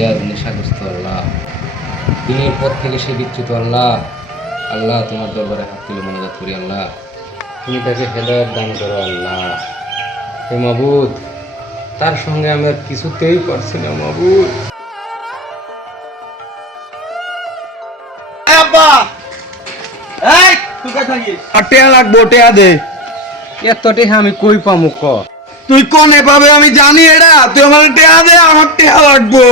সে নেশাগ্রস্ত আল্লাহ। দিনের পর থেকে সে বিচ্যুত আল্লাহ। আল্লাহ তোমার দরবারে হাত তুলে মনোজাত করি আল্লাহ। তুমি তাকে হেদায়ত দান করো আল্লাহ। হে মাবুদ তার সঙ্গে আমি আর কিছুতেই পারছি না মাবুদ। টেয়া লাগবো টেয়া দে। এত টেহা আমি কই পামু ক? তুই কনে পাবে আমি জানি এটা তুই আমার টেয়া দে আমার টেয়া লাগবো।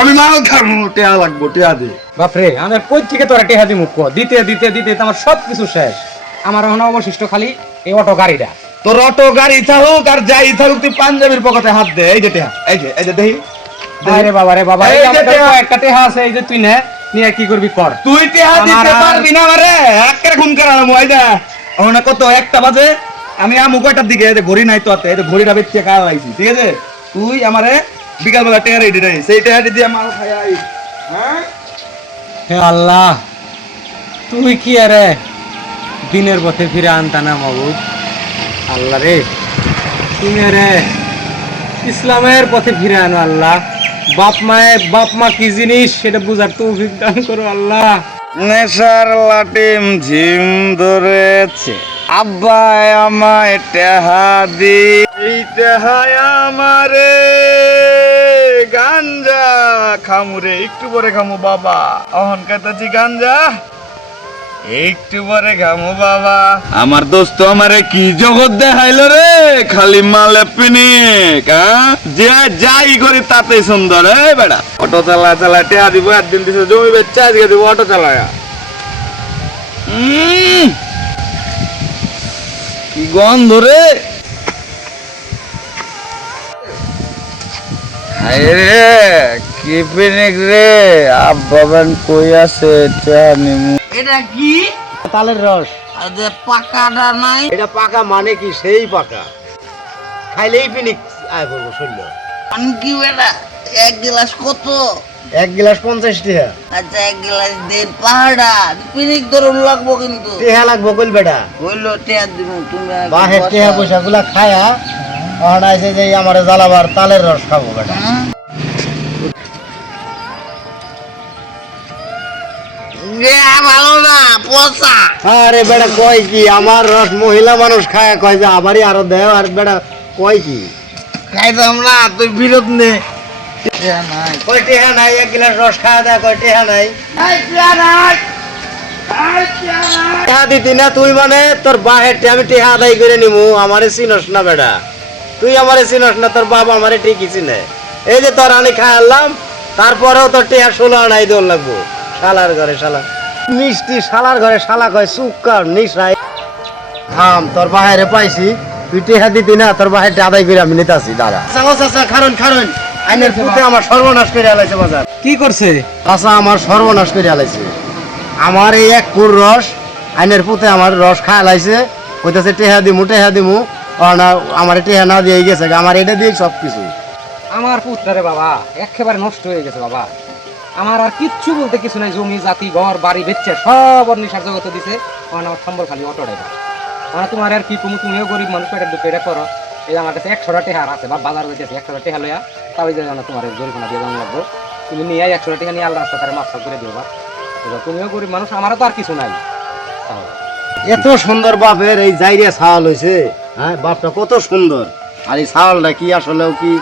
আমি মাল খাব টেয়া লাগবো টেয়া দে। বাপরে আমার কই থেকে তোরা টেহা দিমু ক? দিতে দিতে দিতে আমার সব কিছু শেষ। আমার এখন অবশিষ্ট খালি এই অটো গাড়িটা। তোর অটো গাড়ি থাকুক আর যাই থাকুক তুই পাঞ্জাবির পকেটে হাত দে। এই যে টেয়া এই যে এই যে দেখি। আরে বাবা রে বাবা এই যে টেহা। একটা টেহা আছে এই যে তুই নে নিয়ে কি করবি কর। তুই টেয়া আমার দিতে পারবি না আমারে। একের খুন করালাম ওই দা এখন কত একটা বাজে। আমি আমু কয়টার দিকে এই ঘড়ি নাই তো এই ঘড়িটা বেচে কাজ লাইছি ঠিক আছে? তুই আমারে বিকাল বেলা টেয়া রেডি রে সেই টেয়া দিয়ে মাল খাই আই হ্যাঁ? হে আল্লাহ তুই কি আরে দিনের পথে ফিরে আনতা না মাবুদ আল্লাহ রে তুমি রে ইসলামের পথে ফিরে আনো আল্লাহ। বাপ মায়ের বাপ মা কি জিনিস সেটা বুঝার তৌফিক দান করো আল্লাহ। নেশার লাটিম ঝিম ধরেছে। আব্বা আমায় টেহা দি। এই টেহায় আমারে গাঞ্জা খামুরে একটু পরে খামু বাবা। অহন কাতাছি গাঞ্জা একটু পরে খামু বাবা। আমার দোস্ত আমারে কি জগৎ দেখাইলো রে? খালি মালে পিনিক? যে যাই করি তাতে সুন্দর এ বেড়া। অটো চালা চালা টেহা দিব একদিন দিছে জমি বেচা আজকে দিব অটো চালায়া। কি গন্ধ রে। রে কি রে। আব্বাবান কই আছে টেহা নিমু এটা কি? তালের রস। আর যে পাকাটা নাই। এটা পাকা মানে কি? সেই পাকা। খাইলেই পিনিক আয় করব শরীর কি বেটা। এক গ্লাস কত? এক গ্লাস পঞ্চাশ টাকা আচ্ছা এক গ্লাস দে পাহাড়া পিনিক ধরুন লাগবো কিন্তু। টেহা লাগবো কইল বেটা। হইল টেয়া দিব তুমি বাহের। টেহা পয়সা গুলা খায়া যে আমার জ্বালাবার তালের রস খাব বেটা। হ্যাঁ? ভালো না পচা। আরে বেটা কয় কি? আমার রস মহিলা মানুষ খায় কয় যে আবারই আরও দেও আর বেটা কয় কি? খাইতাম না তুই বিরোধ নে। নাই। এক গ্লাস রস খাওয়া দেয় নাই। টেহা দিতি না তুই মানে তোর বাহের টে- আমি টেহা আদায় করে নিমু আমারে চিনস না বেটা। তুই আমারে চিনস না তোর বাবা আমারে ঠিকই চিনে। এই যে তোর আনি খাই আনলাম তারপরেও তোর টেহা ষোলো আনাই দোল লাগবো। শালার ঘরে শালা। মিষ্টি শালার ঘরে শালা কয় সুকার নিশাই থাম তোর বাহিরে পাইছি তুই টেহা দিতি না তোর বাহির আদায় করে আমি নিতাছি দাদা। খারণ খারণ। আইনের পুতে আমার সর্বনাশ করে আলাইছে বাজার। কি করছে? চাচা আমার সর্বনাশ করে আলাইছে। আমার এই এক কুর রস আইনের পুতে আমার রস খায় লাইছে কইতাছে টেহা দিমু টেহা দিমু। না আমার টেহা না দিয়ে গেছে আমার এটা দিয়ে সব কিছু আমার পুত্রারে বাবা একেবারে নষ্ট হয়ে গেছে বাবা। আমার আর কিচ্ছু বলতে কিছু নাই। জমি জাতি ঘর বাড়ি বেচছে সব ওর নিশার জগতে দিছে। কারণ আমার সম্বল খালি অটো ড্রাইভার মানে তোমার আর কি তুমি তুমিও গরিব মানুষ পেটের দুঃখ এটা করো। এই আমার কাছে একশোটা টেহার আছে বা বাজার হইতেছে একশোটা টেহা লইয়া। তাও যে জানো তোমার জরিমানা দিয়ে জানো লাগবো। তুমি নিয়ে একশোটা টেহা নিয়ে আল্লাহ রাস্তা মাছ করে দিও বা। তুমিও গরিব মানুষ আমারও তো আর কিছু নাই। এত সুন্দর বাপের এই জাইরিয়া ছাওয়াল হয়েছে হ্যাঁ? বাপটা কত সুন্দর। আর এই ছাওয়ালটা কি আসলেও কি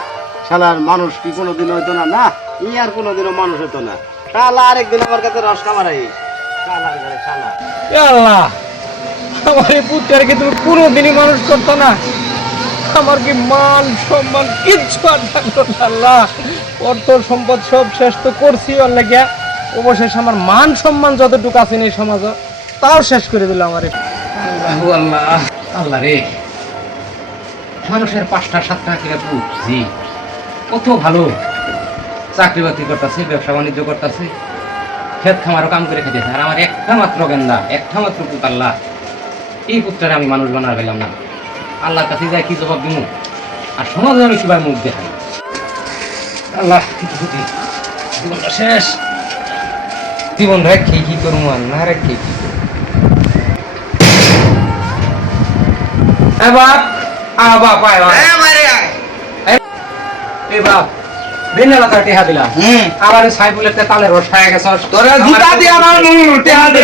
শালার মানুষ কি কোনোদিন হইতো না? না ই আর কোনোদিনও মানুষ হতো না। শালা আরেকদিন আমার কাছে রস কামারাই আল্লাহ আমার এই পুত্রকে তুমি কোনোদিনই মানুষ করতো না? আমার কি মান সম্মান কিচ্ছু আর থাকল আল্লাহ। অর্থ সম্পদ সব শেষ তো করছি লাগিয়া। অবশেষ আমার মান সম্মান যতটুকু আছে এই সমাজ, তাও শেষ করে দিল আমার। আল্লাহ আল্লাহ। আল্লাহ রে। মানুষের পাঁচটা সাতটা করে বুঝছি। কত ভালো। চাকরি বাকরি করতেছে, ব্যবসা বাণিজ্য করতেছে। ক্ষেত খামারও কাম করে খেতেছে আর আমার একটা মাত্র গেন্দা, একটা মাত্র পুত, আল্লাহ। এই পুত্রটা আমি মানুষ বানার পেলাম না। আল্লাহর কাছে যাই কি জবাব দিব আর সমাজে আমি কীভাবে মুখ দেখাই আল্লাহ জীবনটা শেষ। জীবন রেখে কি করব আর না রেখে কি এ বাপ আ বাপ আয় এ মারে আয়। এ বাপ দিন না টেহা দিলা। হুম। আবার সাইফুলের তালে রস খায় গেছস। তোরা জুতা দিয়ে আমার টেহা দে।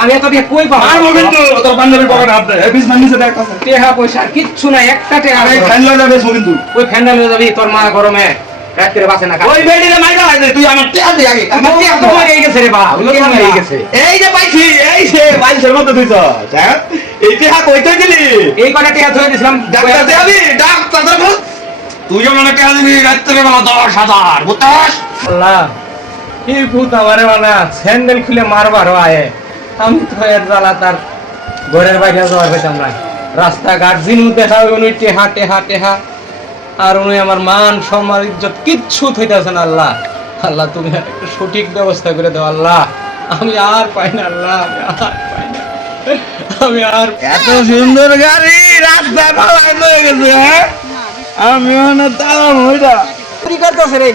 আমি এত দিয়ে কই পাবো? আর মোবিন তো তোর পকেট হাত দে এই বিশ মান দেখ টেহা পয়সা কিচ্ছু নাই একটা টেহা আরে নাই। খাইল যাবে মোবিন তুই ওই হয়ে যাবি তোর মা গরমে রাত্রে বাসে না ওই বেডিরে মাইরা হয় তুই আমার টেহা দে আগে। আমার টেহা তো মরে গেছে রে বা ওই টেহা মরে গেছে। এই যে পাইছি এই সে বাইশের মধ্যে তুই হ্যাঁ এই টেহা কই তুই দিলি? এই কটা টেহা ধরে দিছিলাম ডাক্তার দেবি ডাক্তার দেবো তুই টেহা দিবি রাত্রে বেলা দশ হাজার বুঝতাস আল্লাহ কি ভূত আমারে মানা স্যান্ডেল খুলে মারবার আয়ে। আমি তো এর জ্বালা তার ঘরের বাইরে যাওয়ার পেতাম না। রাস্তাঘাট জিনু দেখা উনি টেহা টেহা টেহা। আর উনি আমার মান সম্মান ইজ্জত কিচ্ছু থইতেছে না আল্লাহ। আল্লাহ তুমি একটা সঠিক ব্যবস্থা করে দাও আল্লাহ। আমি আর পাই না আল্লাহ আমি আর পাই না। আমি আর এত সুন্দর গাড়ি রাস্তা ভালো হয়ে গেছে হ্যাঁ? আমি মনে তালাম হইটা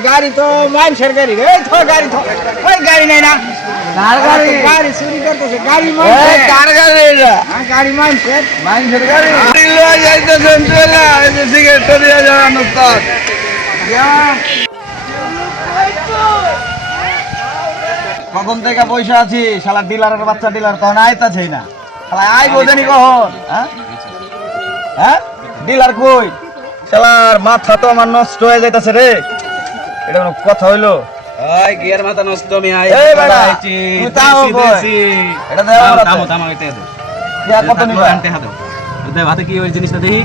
গাড়ি তো মানুষের গাড়ি গাড়ি ওই গাড়ি নাই না। কার গাড়ি? গাড়ি চুরি করতেছে গাড়ি এই কার গাড়ি এটা? গাড়ি মানুষের মানুষের গাড়ি? গাড়ি লয়ে যাইতেছেন চলে এই যে সিগারেট টরিয়া যাওয়ানো তার। কখন থেকে পয়সা আছি? শালা ডিলারের বাচ্চা ডিলার তখন আইতাছেই না। শালা আই বোঝেনি কখন হ্যাঁ? হ্যাঁ? ডিলার কই? শালার মাথা তো আমার নষ্ট হয়ে যাইতাছে রে। এটা কোনো কথা হইল? ওই গিয়ার মাথা নষ্ট আমি আই এই বেটা তুই তাও কই এটা দেও আমার থামো হাতে। থামো এটা দাও ইয়া কত নিবা আনতে হাতে দাও হাতে কি ওই জিনিসটা দেখি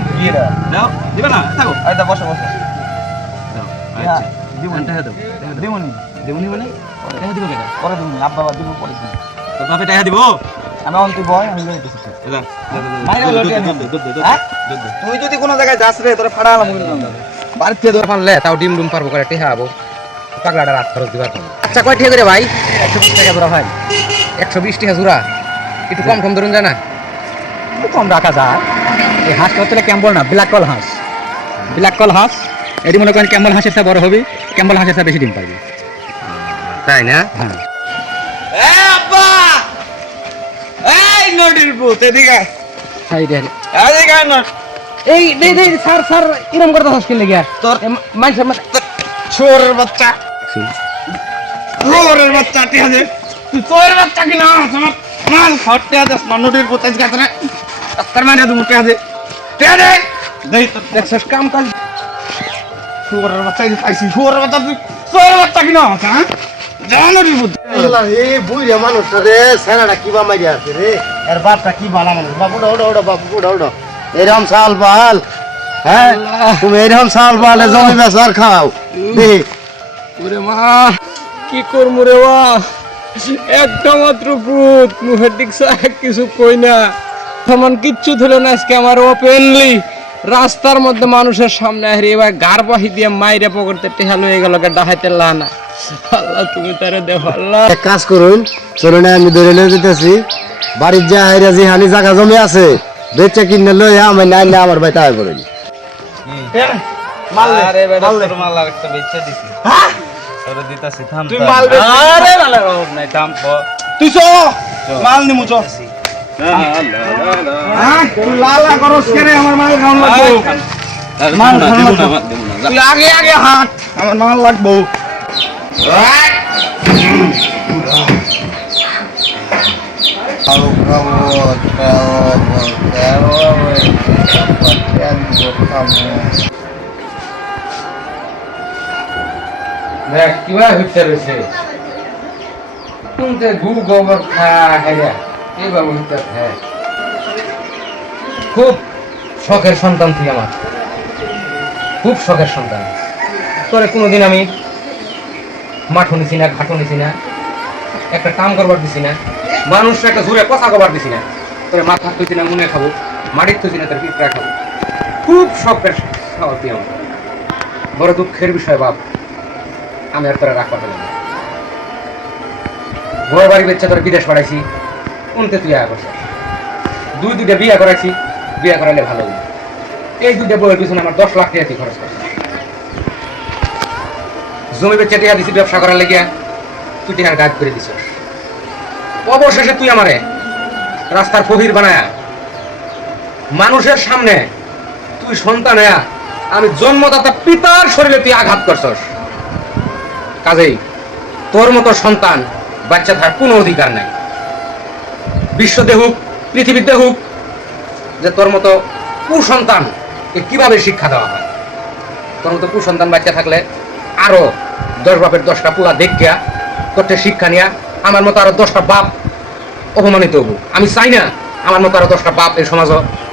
দাও দিবে না থাকো এই বসো বসো দাও আচ্ছা আনতে হাতে দাও মানে টাকা দিব কেটা পরে আব্বা বাবা দিব পরে তো টাকা দিব আমি অন তুই বয় আমি লই দাও হ্যাঁ? দাও তুই যদি কোনো জায়গায় যাস রে তোরে ফাড়া আলাম বাড়িতে ধরে পারলে তাও ডিম ডুম পারব করে টেহা পাগলাটা রাত খরচ দিবার কোনো আচ্ছা কয় ঠেকে রে ভাই একশো বিশ টাকা জোড়া ভাই একশো বিশ টাকা জোড়া একটু কম কম ধরুন জানা কম রাখা যায় এই হাঁসটা হচ্ছে ক্যাম্বল না ব্ল্যাক কল হাঁস ব্ল্যাক কল হাঁস এটি মনে করেন ক্যাম্বল হাঁসের চেয়ে বড় হবে ক্যাম্বল হাঁসের চেয়ে বেশি ডিম পারবে তাই না আব্বা এই স্যার স্যার এরকম করতে হাসকে লেগে তোর মানুষের চোরের বাচ্চা চোরের বাচ্চা ঠিক আছে? তুই চোরের বাচ্চা কিনা? আমার মাল ফটতে আছে? নটির পুত আজকে আছে না? তার মানে তুমি কে আছে? কে আছে? দেই তো দেখছিস কাম কাজ। চোরের বাচ্চা পাইছি চোরের বাচ্চা তুই চোরের বাচ্চা কিনা আছে হ্যাঁ? জানোটির পুত এই বুড়ে মানুষটা রে সেনাটা কিবা মারি আছে রে? এর বাপটা কি বালা মানুষ? বাবু ওটা ওটা বাবু ওটা ওটা এরকম চাল বাল হ্যাঁ? তুমি এরকম চাল বালে জমি বেচার খাও। দেখি ওরে মা কি করব রে মা? একটা মাত্র পুত মুখের দিক কিছু কই না। তেমন কিচ্ছু ধরে না আজকে আমার ওপেনলি রাস্তার মধ্যে মানুষের সামনে হারিয়ে এবার গার বাহি দিয়ে মাইরে পকড়তে টেহাল হয়ে গেল ডাহাইতে লানা। আল্লাহ তুমি তারে দেহ আল্লাহ। এক কাজ করুন চলুন আমি ধরে লয়ে যেতেছি। বাড়ির যা হাইরা যে হানি জায়গা জমি আছে বেচে কিনে লই আমি নাই না আমার ভাই তাই করেন। আরে বেটা তোর মাল একটা বেচে দিছি। তোরে দিতাছি থাম তুই মাল বেচ আরে মালের অভাব নাই থাম প তুই চো মাল নিমু চো হ্যাঁ তুই লালা করস কে রে আমার মাল খাওয়ান লাগবো মাল খাওয়ান লাগবো তুই আগে আগে হাঁট আমার মাল লাগবো দেখ, কীভাবে হইতে রয়েছে? হইতে হ্যাঁ। খুব শখের সন্তান তুই আমার। খুব শখের সন্তান। তোরে কোনোদিন আমি মাঠও নিছি না ঘাটও নিছি না, একটা কাম করবার দিছি না মানুষ একটা জোরে কথা করবার দিছি না, তোরে মাথা থইছি না, মনে খাব, মাটির থইছি না, তোর পিঁপড়া খাব। খুব শখের খাওয়া তুই আমার। বড় দুঃখের বিষয় বাপ। আমি আর তোরা রাখতে পারলাম না। ঘর বাড়ি বেচা তোর বিদেশ পাঠাইছি উনতে তুই আয়া করছিস দুই দুইটা বিয়া করাইছি, বিয়া করাইলে ভালো হইল এই দুইটা বইয়ের পিছনে আমার দশ লাখ টাকা খরচ করছিস জমি বেচা টিয়া দিছি, ব্যবসা করার লেগিয়া তুই টিহার গাছ করে দিছিস। অবশেষে তুই আমারে রাস্তার ফহির বানায়া, মানুষের সামনে তুই সন্তান আমি জন্মদাতা পিতার শরীরে তুই আঘাত করছস। কাজেই। তোর মতো সন্তান, বাচ্চা থাকার কোনো অধিকার নাই। বিশ্ব দেহুক পৃথিবীর দেহুক যে তোর মতো কুসন্তান কীভাবে শিক্ষা দেওয়া হয়? তোর মতো কুসন্তান বাচ্চা থাকলে আরও দশ বাপের দশটা পুলা দেখিয়া, তোরটা শিক্ষা নিয়া আমার মতো আরও দশটা বাপ অপমানিত হব। আমি চাই না আমার মতো আরও দশটা বাপ এই সমাজ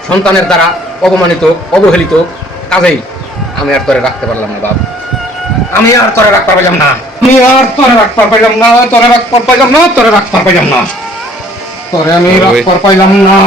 সন্তানের দ্বারা অপমানিত, অবহেলিত, কাজেই আমি আর তোরে রাখতে পারলাম না, বাপ। আমি আর তোরে রাখতে পারলাম না। আমি আর তোরে রাখতে পারলাম না তোরে রাখতে পারলাম না তোরে রাখতে পারলাম না। তোরে আমি রাখতে পারলাম না।